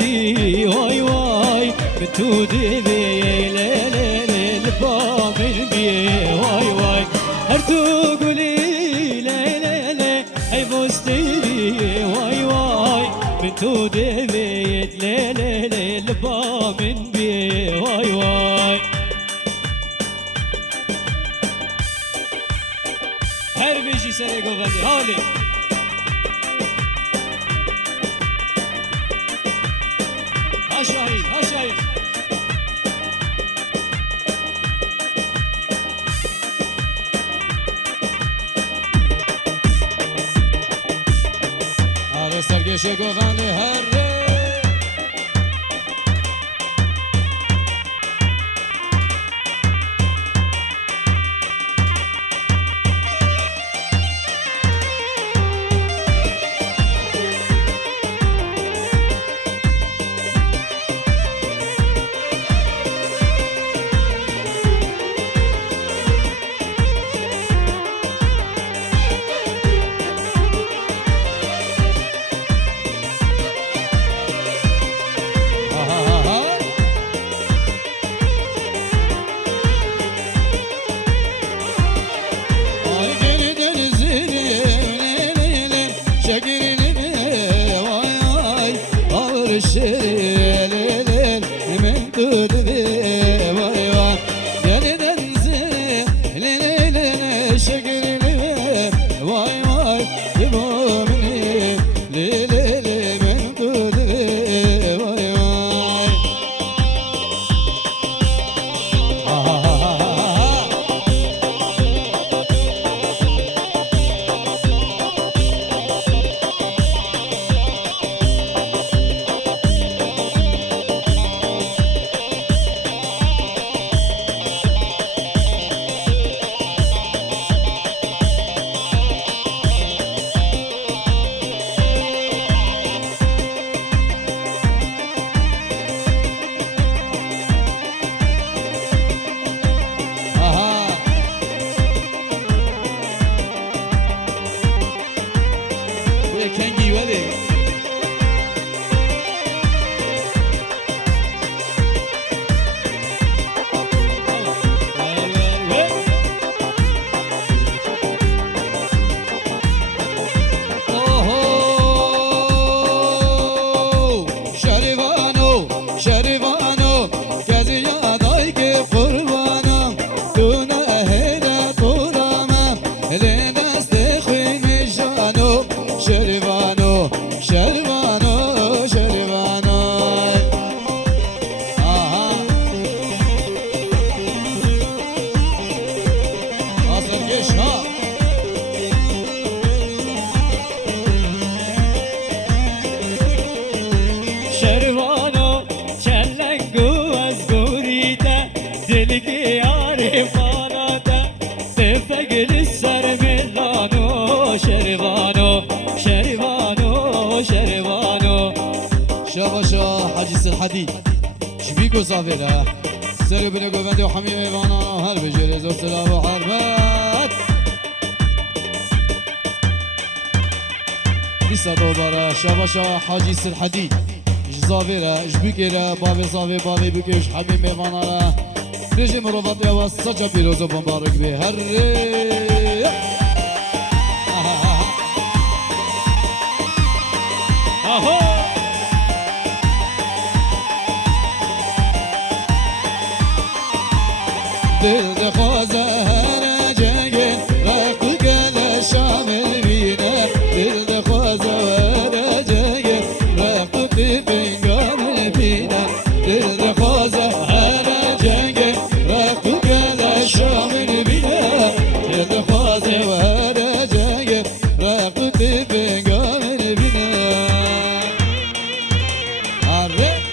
بوستري واي واي بتو دبي للبا من بي واي واي هرتو قولي لي اي بوستري واي واي بتو دبي للبا من بي واي واي هر بيجي سري قوفندي هولي ها شاهين ها شاهين هذا سرقش قوفندي هر الحديد شبيكو صافيرة سرو بن قوفندي وحميم ايوانا هر بجريز وسلام وحربات لسه دوبارة شباشا حاجي الحديد صافيرة شبيكيرا بابي صافي بابي بكيش حميم ايوانا را رجي مروفات يا واسطة بيروزو بمبارك بي هر دل دخوازه هر جنگل رقو گل شامل بینه دل دخوازه هر جنگل رقو قیفنگامل بینه دل دخوازه هر جنگل رقو گل شامل بینه دل دخوازه هر جنگل رقو قیفنگامل بینه آره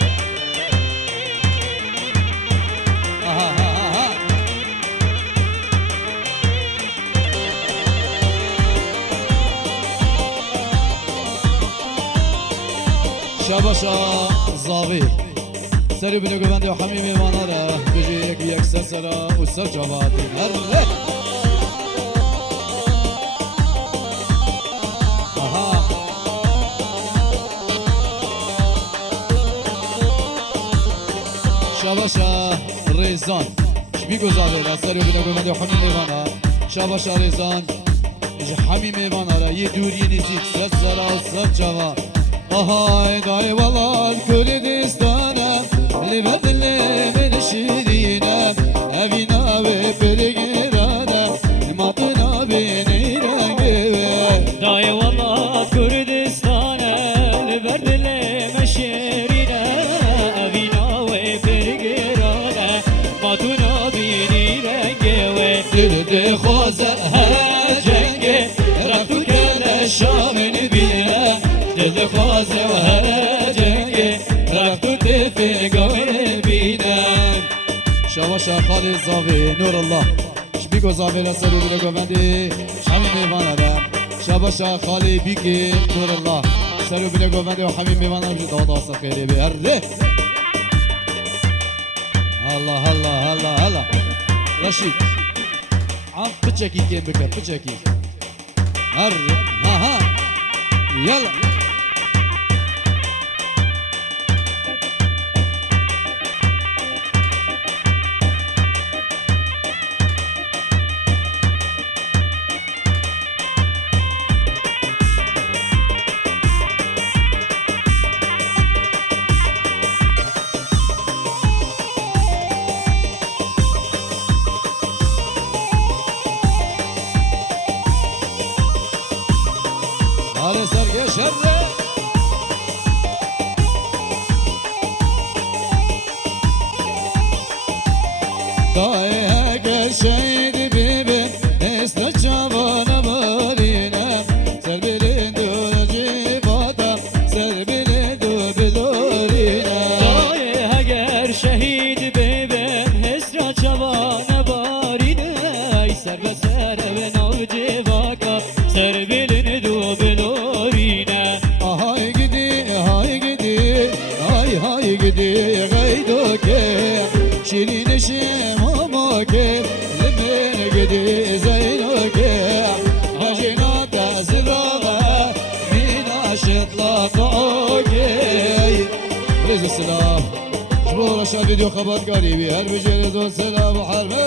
شباشا زاوی سری بنو گوونده و حمیم ایوانه را بجی یکی یک سسرا و سر جواتی هره شاباشا ريزان شبي گزاره را سر و بنا گومده حمی میوانا شاباشا ريزان حمی میوانا را یه دور یه نزیک ست زرا ست جوا آهای دای والال کردستانم لبدل من شیرینم اوینا و پرگرانم ماتنا بینی رنگه دای والله کردستانه لبردل مشیرینه اوینا و پرگرانه ماتونا بینی رنگه دل ده خوازه هر جنگه رفتو کل شامن بینه دل خوازه و هر جنگه رفتو تفگان بینم شاباشا خالی زاوی نور الله شبیگو زاوی را سر و بنا گومده حمی میوانا را شاباشا خالی بیگی نور الله سر و بنا گومده و حمی میوانا بجد آداسا خیلی به هر ده الله الله الله الله رشید عم بچکی کم بکر بچکی هر ها ها یلا Hadi Sergey Şerre Daye geçeydi bibi Esna çavana marina Serbilin du civata Serbilin du bilorina دای اگر شهید ببم هسرا چوانه بارینه ای سر به سر به نو جواکا سر بلن دو بلورینه Hay gidi hay gidi hay gidi gaydo ke Şirin eşim ama ke Lemin gidi zeyno ke Hacina da zirava Min aşıtla ke Rezi selam Şbora şad video kabat garibi Her bir cere zor selam harbe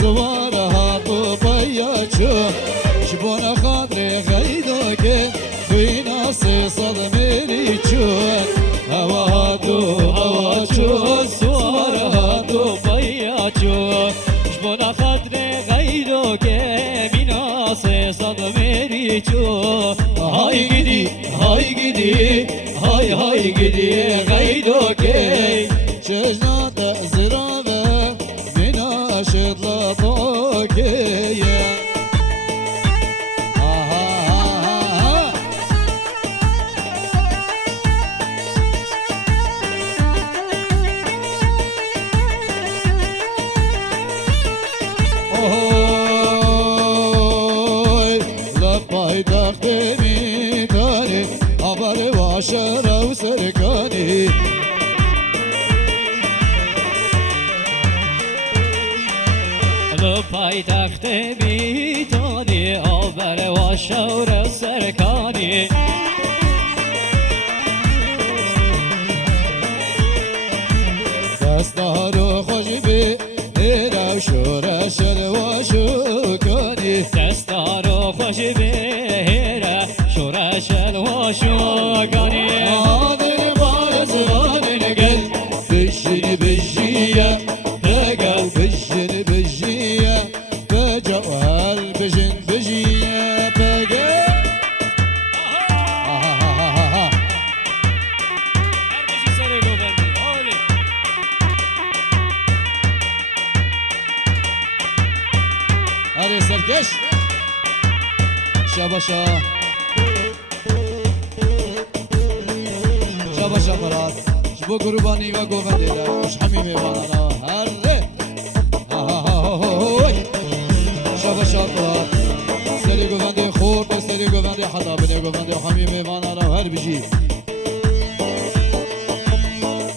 سوارها تو باياتشو شبونا خاطري غيدوك في ناس صدمي تشوف هواتو هواتشو سوارها تو باياتشو شبونا خاطر غیرو که میناس صدمه چو های گیدی های گیدی های گیدی غیرو که شجنات زرابة من أشد لطوكي لباي تختمي تاني عبر وعشرة وسركاني لو پای تخت بیتانی آور و شور سرکانی دستارو خوش بی ایرا شور شل و شکانی دستارو خوش بهره شورشل و شوگانی آدر بارز وانن گل بشین بشیه بگل بشین بشیه بجوهر بشین بشیه بگل هری سرکش شباشا شباشا مراد شبو گروبانی و گوونده را خوش همی میوانانا هر ره شباشا مراد سری گوونده خورد سری گوونده حدا بده گوونده همی میوانانا هر بجی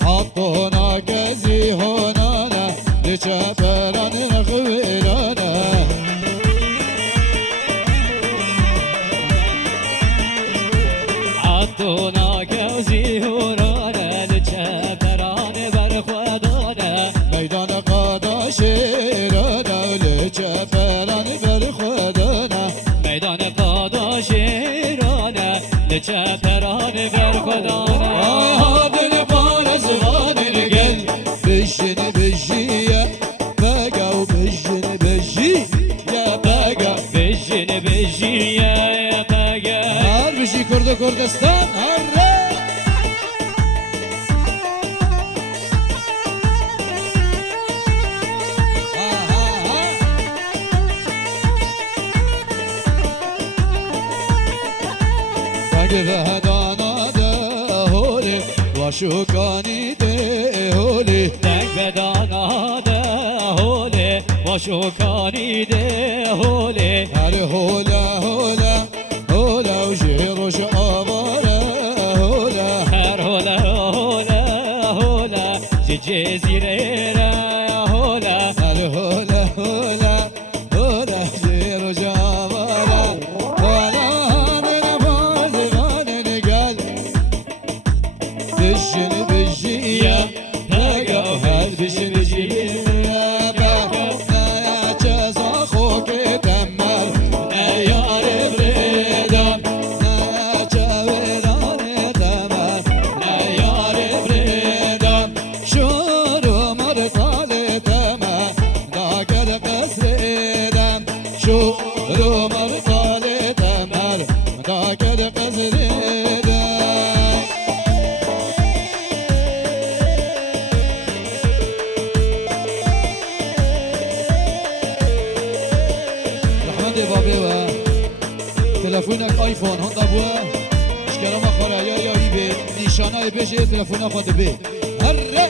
حتی ناکزی ماشوکانی ده هولی دنگ بدانا ده هوله ماشوکانی ده هوله هر هولا هولا هولا و جیروش آواره هولا هر هوله هوله هوله جزیره را هوله هر هولا هولا هولا جیروش آواره هولا هادر بازوان نگل بشن بشیا نگا هر بشن بشیا با جزا خوک تمر یار بردم جاودان تمر یار بردم شورو مرقال تمر داگر قصردم شورو مرقال تمر داگر قصردم رحمت بابی و تلفونک آیفون هنده بوه اشکرام خاره یا ای به نشانه بشه تلفون خود به هره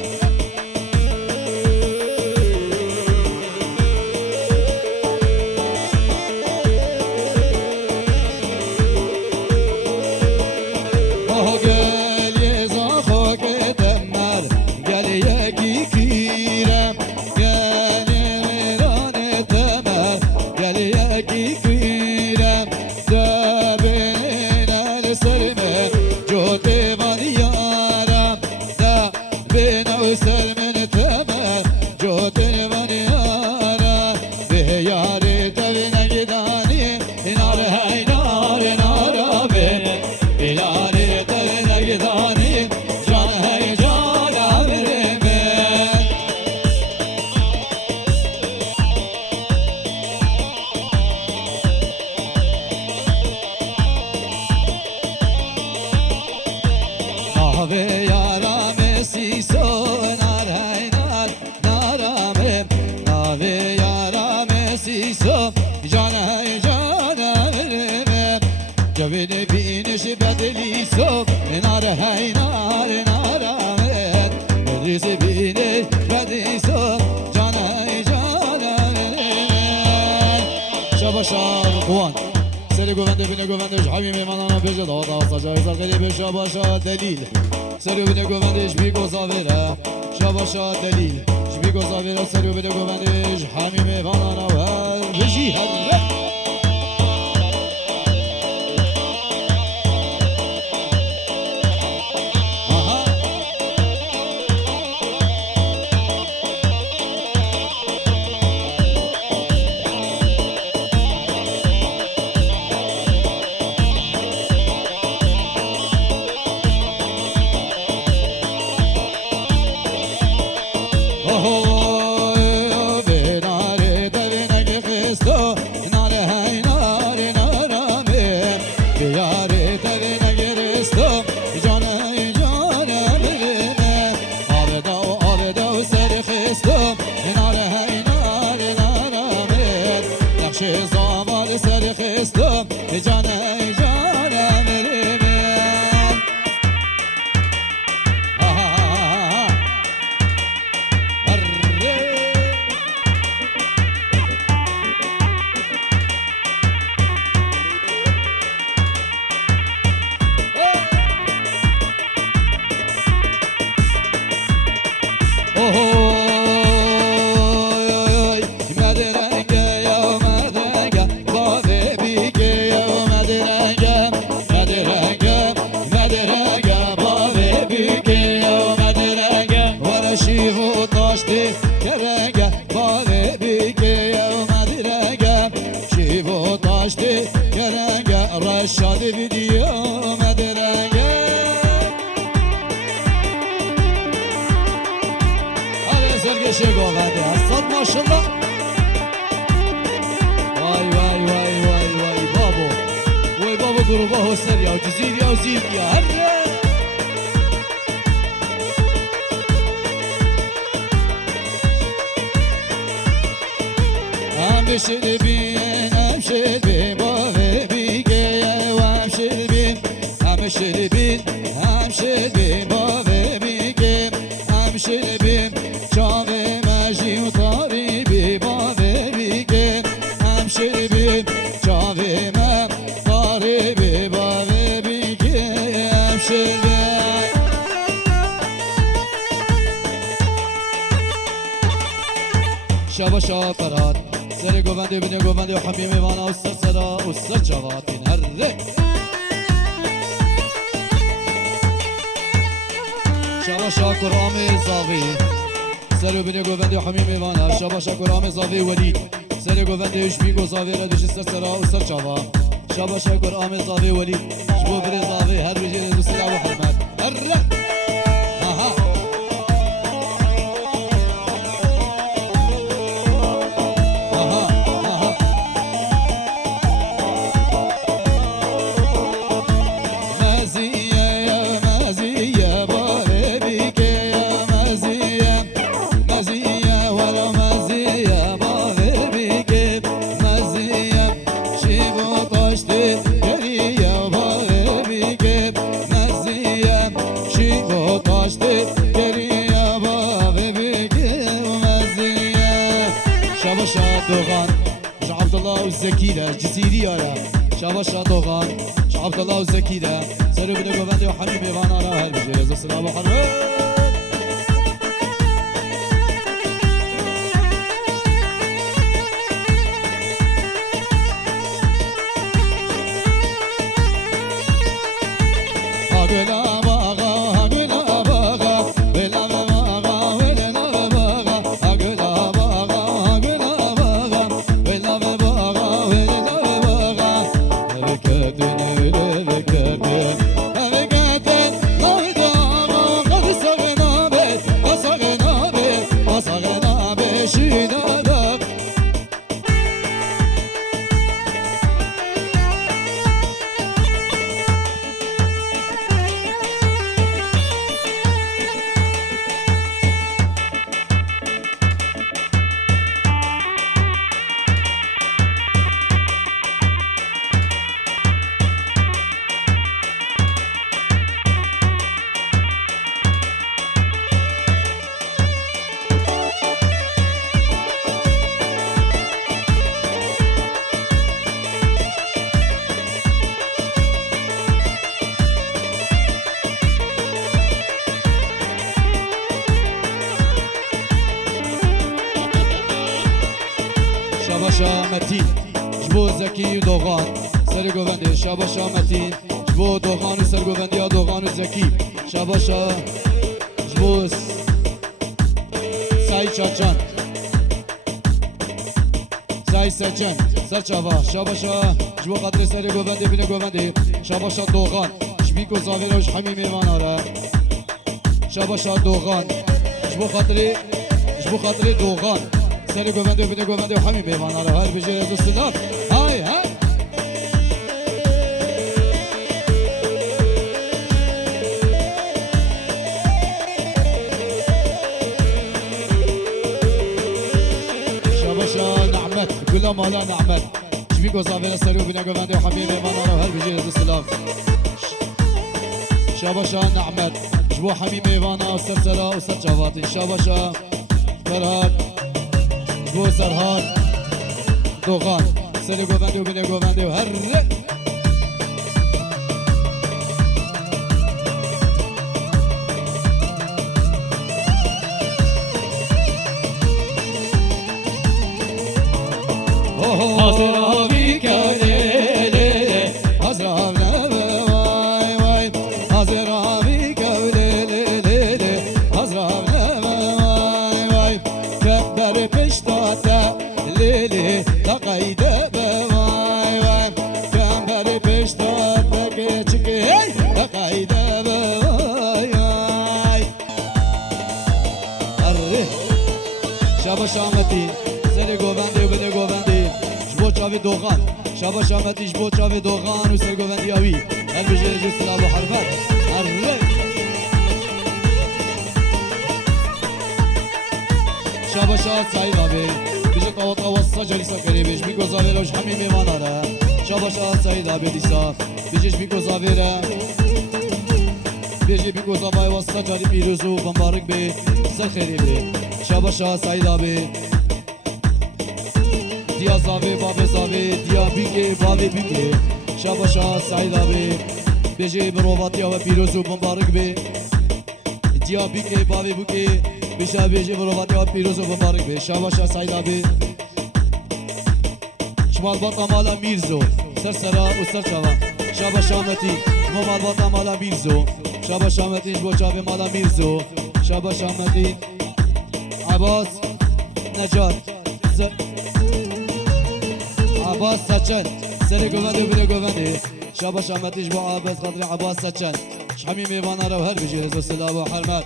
آها گل یه زاخو که دمر گل یکی کیرم گل میران تمر گل یکی کیرم دبین السلمه جو دیوان یارم دبین السلمه تمر جو دیوان یارم به یاری دوین گدانی نار های نار نار بینه یاری دوین گدانی جان های جان آمرمه آوه یارم سیسو نار های نار نارم آوه یارم سیسو جان های جان آمرمه جوین بینش بدلی سو نار های نار نارم بدلیس بینش بدلی سو جان های جان آمرمه شباشا قوان سری گوونده بینه گووندش حمیم منانا بجه دادا سجای زرقلی به شباشا دلیل سری بینه گووندش بی گذاوره شباشا دلیل بی گذاوره سری بینه گووندش حمیم منانا و بجی هره آها به ناره دوینگ خستو ناره های ناره نارمه بیاره دوینگ رستو جان های جانم رمه آبدا و سر خستو ناره های ناره نارمه نقش زامال سر خستو جان های جانم رمه رشاد ویدیو مدرنگه آره سرگشه گوونده هستاد ماشالله وای وای وای وای وای بابو وای بابو گروبا حسن یا جزیر یا زید یا هره هم شربین هم شربین بابه بیگه و هم شربین هم شربین هم شربین بابه شاباشا فراد سر گوونده بینه گوونده و حمیم وانا و سر سرا و سر جواتین هر شاباشا کرام زاوی سر بینه گوونده و حمیم وانا شاباشا کرام زاوی ولید سر گوونده و شبیگ و زاوی را دوش سر سرا و سر جوا شاباشا کرام زاوی ولید شبو بری زاوی هر بجیر دو سرا و حرمت هر زكيرة جزيرية شاباشا دوغان عبد الله وزكيرة سروا بن جوفاندي وحبيبي غانا راه الجهاز السلام عليكم شاباشا متین جبو زکی دوغان سر گوونده شاباشا متین جبو دوغان و سر گوونده یا دوغان و زکی شاباشا جبو سای چاچان سای سچن سر چاوا شاباشا جبو قدر سر گوونده بینه گوونده شاباشا دوغان شبیک و زاویروش حمی میوان آره شاباشا دوغان جبو خاطر دوغان سر گوونده بینه گوونده و همین بیوانه رو هر بجای از استداف های های شاباشا نعمت گلا مالا نعمت شبیک و زاویل سر بینه گوونده و همین بیوانه رو هر بجای از استداف شاباشا نعمت جبو همین بیوانه و سر سرا و سر جواتین شاباشا فرهاد جبو سرهاد دوغان سر گوونده و بینه گوونده و هر حاضر كولي حاضر واي واي حاضر كولي حاضر واي واي كبر بشتاتا ليلي تقيد واي واي كبر بشتاتا كيتشكي تقيد واي واي أره شاباش آمدين سر گوونده و بده گوونده جبو چاوی دوغان شاباش آمدی جبو چاوی دوغان و سر گوونده آوی هر بجه جو سلام و حرفت هره شاباش آت سعید آبی بجه قوات قواسا جلیسا قریبش بی گذاوی روش همین میوان آره شاباش آت سعید آبی دیسا بجهش بی گذاوی را بجه بی گذاوی واسا جاری پیروز و بمبارک بی سر خریبی شاباش آت سعید آبی دیا زاوی باب زاوی دیا بیگه باب بیگه شاباشا سعید آبی بجه برواتیا و پیروز و مبارک بی اتیا بیکی باوی بوکی بیشا بیجی بروفاتی ها پیروز و مبارک بی شاباشا سایدا بی شمال باطا مالا میرزو سر سرا و سر چوا شاباشا متی مال باطا مالا میرزو شاباشا متی جبو چاوی مالا میرزو شاباشا متی عباس نجات عباس سچن سری گوونده بله گوونده شاباشا متی جبو عباس خاطر عباس سچن شحمی میوانا رو هر بجی رزو سلام و حرمت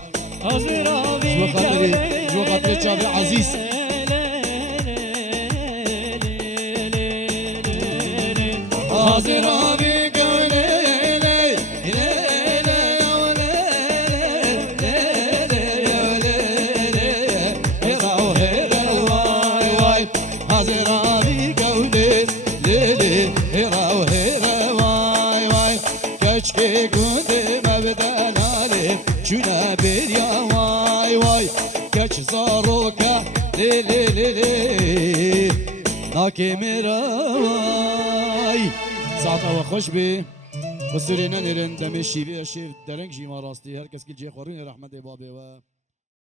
جبو خاطر چاوی عزیز حاضر شونا بريا واي واي كاش زاروكا لي لي لي لي ناكي مراي ساعة وخش بي بسرينا نرن دمشي بي الشيف درنج جي ما راستي هر كس كل جي خورين رحمة بابي و